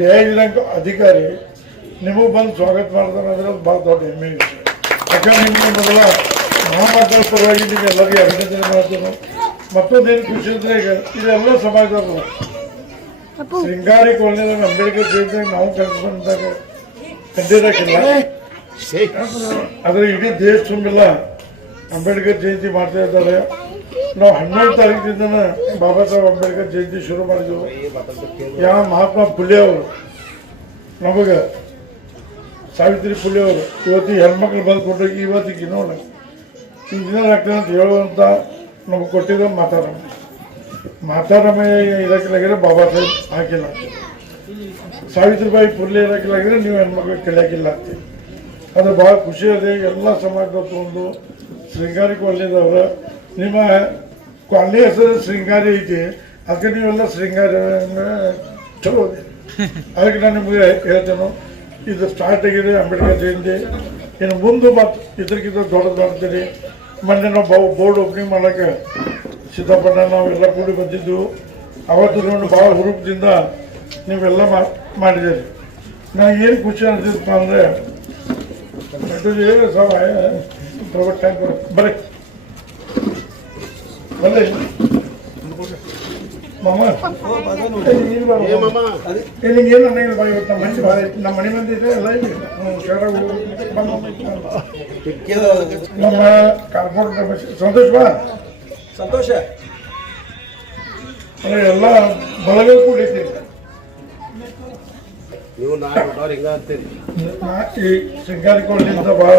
ನ್ಯಾಯದಿನಾಂಕ ಅಧಿಕಾರಿ ನಿಮಗೆ ಬಂದು ಸ್ವಾಗತ ಮಾಡ್ತಾನೆ ಅಂದ್ರೆ ಅದು ಭಾಳ ದೊಡ್ಡ ಹೆಮ್ಮೆ ವಿಷಯ. ಯಾಕಂದ್ರೆ ನಿಮಗೆ ಮೊದಲ ಮಹಾಮಕ್ಕಳ ಪರವಾಗಿ ನಿಮಗೆ ಎಲ್ಲರಿಗೂ ಅಭಿನಂದನೆ ಮಾಡ್ತೇನೆ. ಮತ್ತೊಂದೇನು ಖುಷಿ ಇದ್ರೆ ಈಗ ಇದೆಲ್ಲ ಸಮಾಜದವರು ಶೃಂಗಾರಿ ಕಾಲೋನಿಯಲ್ಲಿ ಅಂಬೇಡ್ಕರ್ ಜಯಂತಿ ನಾವು ಕಲ್ಪಿಸಿದಾಗ ಖಂಡಿತಕ್ಕಿಲ್ಲ, ಆದರೆ ಇಡೀ ದೇಶ ತುಂಬಿಲ್ಲ ಅಂಬೇಡ್ಕರ್ ಜಯಂತಿ ಮಾಡ್ತಾ ಇದ್ದಾರೆ. ನಾವು 11 ತಾರೀಕಿನಿಂದ ಬಾಬಾ ಸಾಹೇಬ್ ಅಂಬೇಡ್ಕರ್ ಜಯಂತಿ ಶುರು ಮಾಡಿದೆವು. ಯಾವ ಮಹಾತ್ಮ ಫುಲೆ ಅವರು ನಮಗೆ ಸಾವಿತ್ರಿ ಫುಲೆ ಅವರು ಇವತ್ತು ಹೆಣ್ಮಕ್ಳು ಬಂದು ಇವತ್ತಿಗೆ ನೋಡ ಇಂಜಿನಿಯರ್ ಆಗ್ತದೆ ಅಂತ ಹೇಳುವಂಥ ನಮಗೆ ಕೊಟ್ಟಿದ್ದ ಮಾತಾರಮಯ್ಯ ಇಲಾಖೆಲಾಗಿದ್ರೆ ಬಾಬಾ ಸಾಹೇಬ್ ಹಾಕಿಲ್ಲ, ಸಾವಿತ್ರಿಬಾಯಿ ಫುಲೆ ಇಲಾಖೆಲಾಗಿದ್ರೆ ನೀವು ಹೆಣ್ಮಕ್ಳು ಕಲಿಯಾಕಿಲ್ಲ ಆಗ್ತೀವಿ. ಅದು ಭಾಳ ಖುಷಿ ಇದೆ. ಎಲ್ಲ ಸಮಾಜದ ಒಂದು ಶೃಂಗಾರಿ ಕಾಲೋನಿದವ್ರ ನಿಮ್ಮ ಕಾಲೋನಿ ಹೆಸರು ಶೃಂಗಾರಿ ಐತಿ, ಅದಕ್ಕೆ ನೀವೆಲ್ಲ ಶೃಂಗಾರಿ ಚಲೋ ಇದೆ. ಅದಕ್ಕೆ ನಾನು ನಿಮಗೆ ಹೇಳ್ತೇನೆ, ಇದು ಸ್ಟಾರ್ಟ್ ಆಗಿದೆ ಅಂಬೇಡ್ಕರ್ ಜಯಂತಿ. ಇನ್ನು ಮುಂದೆ ಮತ್ತು ಇದಕ್ಕಿಂತ ದೊಡ್ಡದು ಮಾಡ್ತೀರಿ. ಮೊನ್ನೆ ನಾವು ಬೋರ್ಡ್ ಓಪನಿಂಗ್ ಮಾಡೋಕ್ಕೆ ಸಿದ್ದಪಟ್ಟ ನಾವೆಲ್ಲ ಕೂಡಿ ಬಂದಿದ್ದು. ಅವತ್ತು ನೋಡಿ ಭಾಳ ಹುರುಪದಿಂದ ನೀವೆಲ್ಲ ಮಾಡಿದ್ದೀರಿ. ನನಗೇನು ಖುಷಿ ಅನಿಸಿದಪ್ಪ ಅಂದರೆ ಏನು ಸವಾಯ ಟೈಮ್ ಬರ್ರಿ ಬನ್ನಿ ಮಾಮ ನಿನಗೇನು ಅನ್ನಂಗಿಲ್ಲ ಬಾ. ಇವತ್ತು ನಮ್ಮ ಮನೆ ಮಂದಿ ಇದೆ ಎಲ್ಲ ಇದೆ. ನಮ್ಮ ಕಾರ್ಪೊರೇಟ್ ಸಂತೋಷ್ ಬಾ ಸಂತೋಷ ಎಲ್ಲ ಬಳಗ ಕೂಡೈತಿ. ಈ ಶೃಂಗಾರಿ ಕಾಲೋನಿಯಿಂದ ಭಾಳ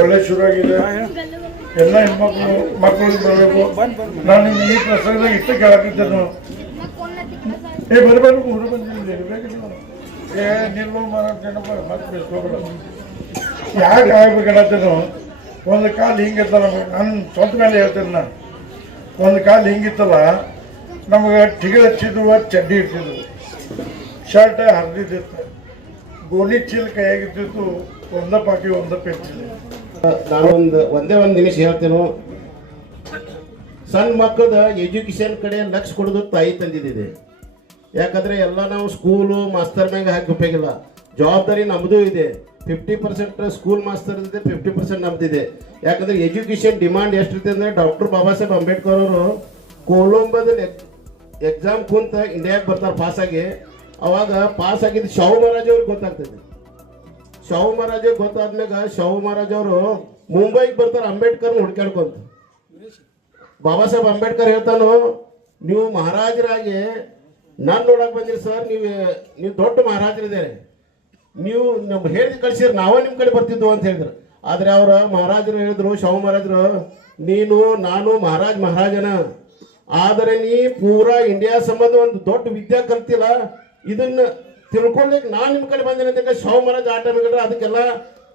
ಒಳ್ಳೆ ಶುರುವಾಗಿದೆ. ಎಲ್ಲ ಮಕ್ಕಳು ಬರಬೇಕು. ನಾನು ನಿಮ್ಗೆ ಈ ಪ್ರಸಂಗದಾಗ ಇಷ್ಟ ಕೇಳಾಕಿದ್ದೇನು, ಬರ್ಬೇಕು ಊರು ಬಂದಿಲ್ಲ ನಿಲ್ಲು ಮತ್ತೆ ಬೆಳೆಸ್ಕೋಬೇಡ. ಯಾಕೆ ಆಗ್ಬೇಕನ್ನತ್ತೇನು, ಒಂದು ಕಾಲು ಹಿಂಗಿತ್ತಲ್ಲ, ನನ್ನ ಸ್ವಂತ ಮೇಲೆ ಹೇಳ್ತೇನೆ ನಾನು. ಒಂದು ಕಾಲು ಹಿಂಗಿತ್ತಲ್ಲ, ನಮಗೆ ಟಿಗೆ ಹಚ್ಚಿದ್ವು, ಚಡ್ಡಿ ಇರ್ತಿದ್ವು, ಶರ್ಟ್ ಹರಿದಿತ್ತು, ಗೋಣಿ ಚೀಲ ಕೈಯಾಗಿರ್ತಿತ್ತು, ಒಂದ ಪಾಕಿ ಒಂದ ಪೆನ್ಸಿಲ್. ನಾನೊಂದು ಒಂದೇ ಒಂದು ನಿಮಿಷ ಹೇಳ್ತೇನೆ. ಸಣ್ಣ ಮಕ್ಕಳ ಎಜುಕೇಶನ್ ಕಡೆ ಲಕ್ಷ ಕೊಡೋದು ತಾಯಿ ತಂದಿದೆ. ಯಾಕಂದ್ರೆ ಎಲ್ಲ ನಾವು ಸ್ಕೂಲು ಮಾಸ್ತರ್ ಮ್ಯಾಗ ಹಾಕಿ ಉಪಯೋಗಿಲ್ಲ. ಜವಾಬ್ದಾರಿ ನಮ್ಮದು ಇದೆ. 50% ಸ್ಕೂಲ್ ಮಾಸ್ತರ್ ಇದೆ, 50% ನಮ್ದಿದೆ. ಯಾಕಂದ್ರೆ ಎಜುಕೇಶನ್ ಡಿಮಾಂಡ್ ಎಷ್ಟಿದೆ ಅಂದ್ರೆ ಡಾಕ್ಟರ್ ಬಾಬಾ ಸಾಹೇಬ್ ಅಂಬೇಡ್ಕರ್ ಅವರು ಕೊಲಂಬೋದಲ್ಲಿ ಎಕ್ಸಾಮ್ ಕುಂತ ಇಂಡಿಯಾಗೆ ಬರ್ತಾರೆ ಪಾಸಾಗಿ. ಅವಾಗ ಪಾಸ್ ಆಗಿದ್ದು ಶಾಹು ಮಹಾರಾಜ್ ಅವ್ರಿಗೆ ಗೊತ್ತಾಗ್ತದೆ. ಶಾಹು ಮಹಾರಾಜ್ ಗೊತ್ತಾದ್ಮ್ಯಾಗ ಶಾಹು ಮಹಾರಾಜ್ ಅವರು ಮುಂಬೈಗೆ ಬರ್ತಾರೆ ಅಂಬೇಡ್ಕರ್ ಹುಡ್ಕಾಡ್ಕೊಂತ. ಬಾಬಾ ಸಾಹೇಬ್ ಅಂಬೇಡ್ಕರ್ ಹೇಳ್ತಾನು, ನೀವು ಮಹಾರಾಜರಾಗಿ ನಾನು ನೋಡಕ್ ಬಂದಿರಿ ಸರ್, ನೀವು ದೊಡ್ಡ ಮಹಾರಾಜರಿದ್ದಾರೆ, ನೀವು ನಮ್ಮ ಹೇಳಿದ ಕಳಿಸಿದ್ರೆ ನಾವೇ ನಿಮ್ಮ ಕಡೆ ಬರ್ತಿದ್ವು ಅಂತ ಹೇಳಿದ್ರು. ಆದರೆ ಅವರ ಮಹಾರಾಜರು ಹೇಳಿದ್ರು, ಶಾಹು ಮಹಾರಾಜರು, ನಾನು ಮಹಾರಾಜನ, ಆದರೆ ನೀ ಪೂರಾ ಇಂಡಿಯಾ ಸಂಬಂಧ ಒಂದು ದೊಡ್ಡ ವಿದ್ಯಾ ಕಲ್ತಿಲ್ಲ, ಇದನ್ನ ತಿಳ್ಕೊಳ್ಲಿಕ್ಕೆ ನಾನು ನಿಮ್ಮ ಕಡೆ ಬಂದೇನೆ ಅಂತ ಶಾಹು ಮಹಾರಾಜ್ ಆಟ ಮಾಡಿದ್ರೆ. ಅದಕ್ಕೆಲ್ಲ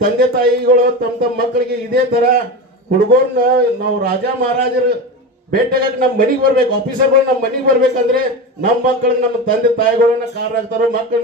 ತಂದೆ ತಾಯಿಗಳು ತಮ್ಮ ಮಕ್ಕಳಿಗೆ ಇದೇ ಥರ ಹುಡುಗರನ್ನ ನಾವು ರಾಜ ಮಹಾರಾಜರು ಭೇಟಿಯಾಗಿ ನಮ್ಮ ಮನೆಗೆ ಬರ್ಬೇಕು, ಆಫೀಸರ್ಗಳು ನಮ್ಮ ಮನೆಗೆ ಬರ್ಬೇಕಂದ್ರೆ ನಮ್ಮ ಮಕ್ಕಳಿಗೆ ನಮ್ಮ ತಂದೆ ತಾಯಿಗಳನ್ನ ಕಾರಣ ಆಗ್ತಾರೋ ಮಕ್ಕಳನ್ನ